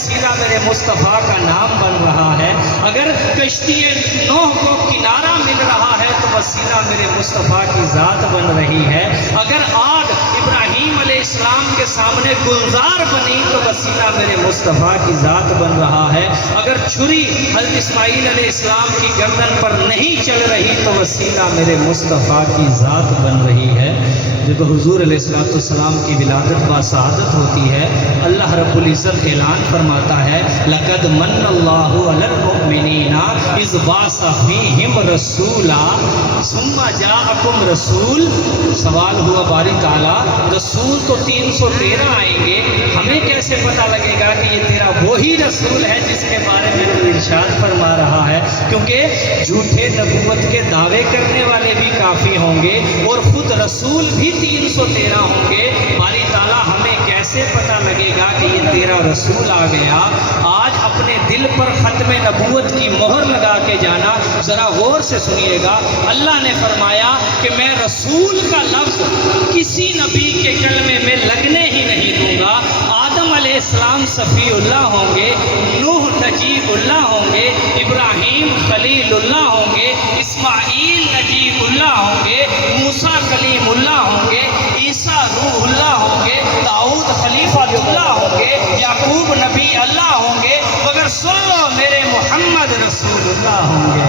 وسیلہ میرے مصطفیٰ کا نام بن رہا ہے، اگر کشتی نوح کو کنارہ مل رہا ہے تو وسیلہ میرے مصطفیٰ کی ذات بن رہی ہے، اگر آگ ابراہیم علیہ السلام کے سامنے گلزار بنی تو وسیلہ میرے مصطفیٰ کی ذات بن رہا ہے، اگر چھری حضرت اسماعیل علیہ السلام کی گردن پر نہیں چل رہی تو وسیلہ میرے مصطفیٰ کی ذات بن رہی ہے۔ جب حضور علیہ السلام کی ولادت با سعادت ہوتی ہے، اللہ رب العزت اعلان فرماتا ہے لَقَدْ مَنَّ اللَّهُ عَلَى الْمُؤْمِنِينَ إِذْ بَعَثَ فِيهِمْ رَسُولًا ثُمَّ جَاءَكُمْ رَسُولٌ۔ سوال ہوا باری تعالیٰ رسول تو 313 آئیں گے، ہمیں کیسے پتہ لگے گا کہ یہ تیرا وہی رسول ہے جس کے بارے میں تو ارشاد فرما رہا ہے؟ کیونکہ جھوٹے نبوت کے دعوے کرنے والے بھی کافی ہوں گے اور خود رسول بھی 313 ہوں گے، باری تعالیٰ ہمیں کیسے پتہ لگے گا کہ یہ تیرا رسول آ گیا؟ آج اپنے دل پر ختم نبوت کی مہر لگا کے جانا، ذرا غور سے سنیے گا۔ اللہ نے فرمایا کہ میں رسول کا لفظ کسی نبی کے کلمے میں لگنے ہی نہیں دوں گا۔ آدم علیہ السلام صفی اللہ ہوں گے، نوح نجیب اللہ ہوں گے، ابراہیم خلیل اللہ ہوں گے، اسماعیل نجیب اللہ ہوں گے، موسیٰ کلیم اللہ ہوں گے، عیسیٰ روح اللہ ہوں گے، داؤد خلیفہ اللہ ہوں گے، یعقوب نبی اللہ ہوں گے، مگر سن لو میرے محمد رسول اللہ ہوں گے،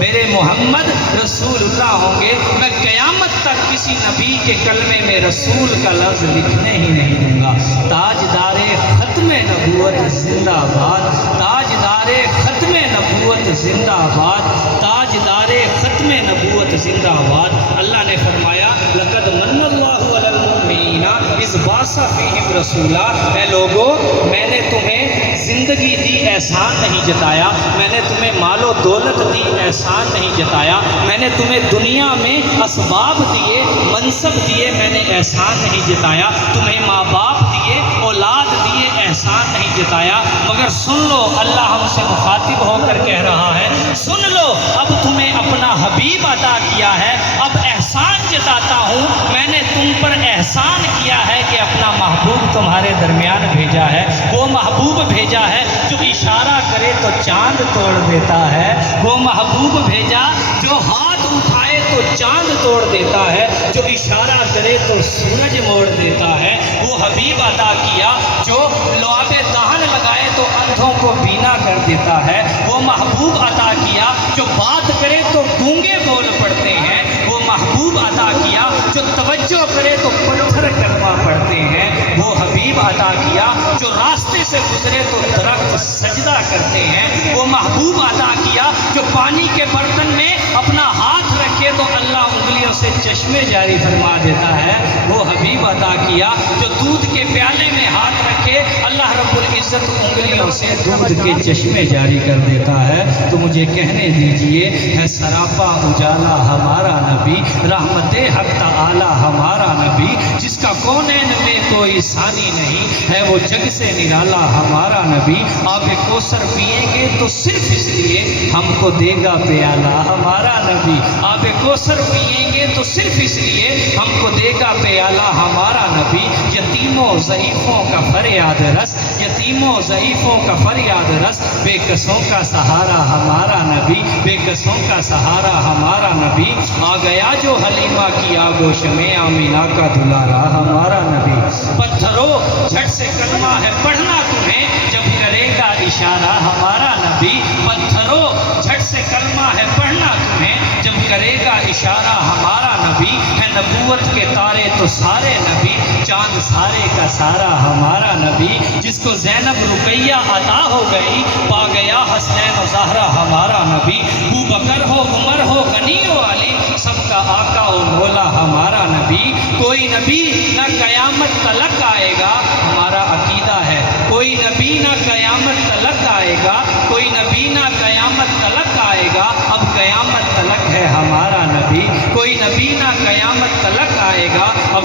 میرے محمد رسول اللہ ہوں گے۔ میں قیامت تک کسی نبی کے کلمے میں رسول کا لفظ لکھنے ہی نہیں دوں گا۔ تاجدار ختم نبوت زندہ باد، تاجدار ختم نبوت زندہ باد، تاجدار ختم نبوت زندہ باد۔ اللہ نے فرمایا لَقَدْ مَنَّ اللَّهُ عَلَى الْمُؤْمِنِينَ إِذْ بَعَثَ فِيهِمْ رَسُولًا۔ اے لوگو، میں نے تمہیں زندگی دی احسان نہیں جتایا، میں نے تمہیں مال و دولت دی احسان نہیں جتایا، میں نے تمہیں دنیا میں اسباب دیے، منصب دیے، میں نے احسان نہیں جتایا، تمہیں ماں باپ دیے، اولاد دیے، احسان نہیں جتایا، مگر سن لو، اللہ ہم سے مخاطب ہو کر کہہ رہا ہے سن لو، اب تمہیں اپنا حبیب عطا کیا ہے، اب احسان جتاتا ہوں، میں نے تم پر احسان کیا ہے کہ اپنا محبوب تمہارے درمیان بھیجا ہے، وہ محبوب بھیجا ہے جو اشارہ کرے تو چاند توڑ دیتا ہے، وہ محبوب بھیجا جو ہاتھ اٹھائے تو چاند توڑ دیتا ہے، جو اشارہ کرے تو سورج موڑ دیتا ہے، وہ حبیب عطا کیا جو لعاب دہن لگائے تو اندھوں کو بینا کر دیتا ہے، وہ محبوب عطا کیا جو بات کرے تو گونگے بول پڑتے ہیں، وہ محبوب عطا کیا جو توجہ کرے تو پتھر کلمہ پڑھتے ہیں، وہ حبیب عطا کیا جو راستے سے گزرے تو درخت سجدہ کرتے ہیں، وہ محبوب عطا کیا جو پانی کے برتن میں اپنا ہاتھ رکھے تو اللہ انگلیوں سے چشمے جاری فرما دیتا ہے، وہ حبیب عطا کیا جو دودھ کے پیالے میں ہاتھ رکھے اللہ رب العزت انگلیوں سے دودھ کے چشمے جاری کر دیتا ہے۔ تو مجھے کہنے دیجئے ہے سراپا اجالا ہمارا نبی، رحمت حق تعالی ہمارا نبی، جس کا کونین میں کوئی ثانی نہیں ہے، وہ جگ سے نرالا ہمارا نبی، آب کوثر پئیں گے تو صرف اس لیے ہم کو دے گا پیالہ ہمارا نبی، آب کوثر پئیں گے تو صرف اس لیے ہم کو دے گا پیالہ ہمارا نبی، یتیموں ضعیفوں کا فریاد رس، یتیموں ضعیفوں کا فریاد رس، بے کسوں کا سہارا ہمارا نبی، بے کسوں کا سہارا ہمارا نبی، آ گیا جو حلیمہ کی آگوش میں آمینہ کا دلارا ہمارا نبی، پتھروں جھٹ سے کلمہ ہے پڑھنا تمہیں جب کرے گا اشارہ ہمارا نبی، پتھروں جھٹ سے کلمہ ہے پڑھنا تمہیں جب کرے گا اشارہ ہمارا نبی، ہے نبوت کے تارے تو سارے نبی، چاند سارے کا سارا ہمارا نبی، جس کو زینب رقیہ عطا ہو گئی پا گیا حسنین و زہرا ہمارا نبی، ابو بکر ہو عمر ہو غنی و علی سب کا آقا و مولا ہمارا نبی، کوئی نبی نہ قیامت تلک آئے گا ہمارا عقیدہ ہے، کوئی نبی نہ قیامت تلک آئے گا، کوئی نبی نہ قیامت تلک آئے گا، اب قیامت تلک ہے ہمارا نبی، کوئی نبی نہ قیامت تلک آئے گا، اب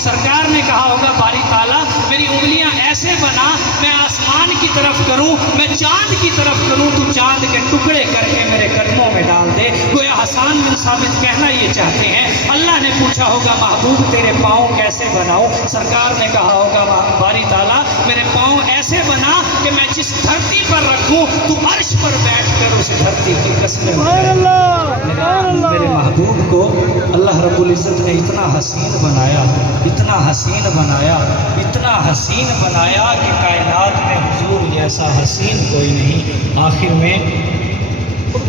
سرکار نے کہا ہوگا باری تعالیٰ میری انگلیاں ایسے بنا میں آسمان کی طرف کروں، میں چاند کی طرف کروں، تو چاند کے ٹکڑے کر کے میرے قدموں میں ڈال دے۔ گویا حسان بن ثابت کہنا یہ چاہتے ہیں اللہ نے پوچھا ہوگا محبوب تیرے پاؤں کیسے بناؤں؟ سرکار نے کہا ہوگا باری تعالیٰ میرے پاؤں ایسے بنا کہ میں جس دھرتی پر رکھوں تو عرش پر بیٹھ کر اس دھرتی کی قسمیں میرے محبوب کو اللہ رب العزت نے اتنا حسین بنایا، اتنا حسین بنایا، اتنا حسین بنایا کہ کائنات میں حضور جیسا حسین کوئی نہیں۔ آخر میں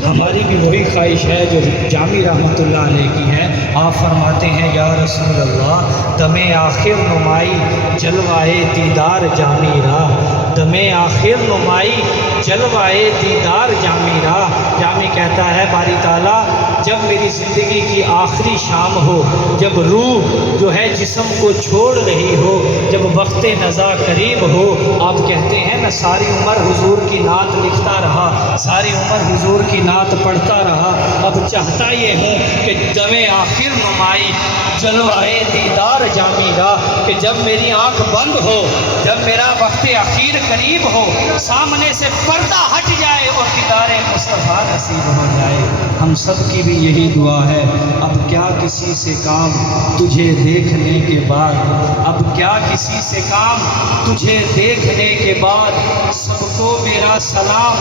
ہماری بھی وہی خواہش ہے جو جامی رحمۃ اللہ علیہ کی ہے۔ آپ فرماتے ہیں یا رسول اللہ دم آخر نمائی جلوائے دیدار جامی راہ، دم آخر نمائی جلوائے دیدار جامی راہ۔ جامی کہتا ہے باری تعالیٰ جب میری زندگی کی آخری شام ہو، جب روح جو ہے جسم کو چھوڑ رہی ہو، جب وقت نزا قریب ہو، آپ کہتے ہیں نا ساری عمر حضور کی نعت لکھتا رہا، ساری عمر حضور کی نعت پڑھتا رہا، اب چاہتا یہ ہوں کہ دم آخر نمائی جلوائے دیدار جامی راہ، کہ جب میری آنکھ بند ہو، جب میرا وقت اخیر قریب ہو، سامنے سے پردہ ہٹ جائے اور دیدار مصطفیٰ نصیب ہو جائے۔ ہم سب کی بھی یہی دعا ہے۔ اب کیا کسی سے کام تجھے دیکھنے کے بعد، اب کیا کسی سے کام تجھے دیکھنے کے بعد، سب کو میرا سلام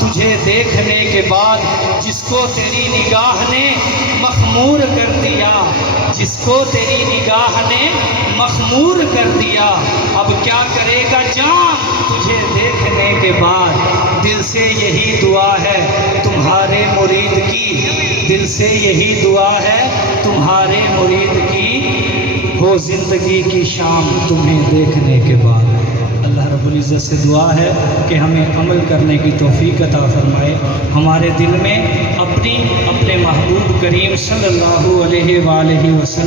تجھے دیکھنے کے بعد، جس کو تیری نگاہ نے مخمور کر دیا، جس کو تیری نگاہ نے مخمور کر دیا، اب کیا کرے گا جان تجھے دیکھنے کے بعد۔ دل سے یہی دعا ہے تمہارے مرید کی، دل سے یہی دعا ہے تمہارے مرید کی، ہو زندگی کی شام تمہیں دیکھنے کے بعد۔ اللہ رب العزت سے دعا ہے کہ ہمیں عمل کرنے کی توفیق عطا فرمائے، ہمارے دل میں اپنے محبوب کریم صلی اللہ علیہ وآلہ وسلم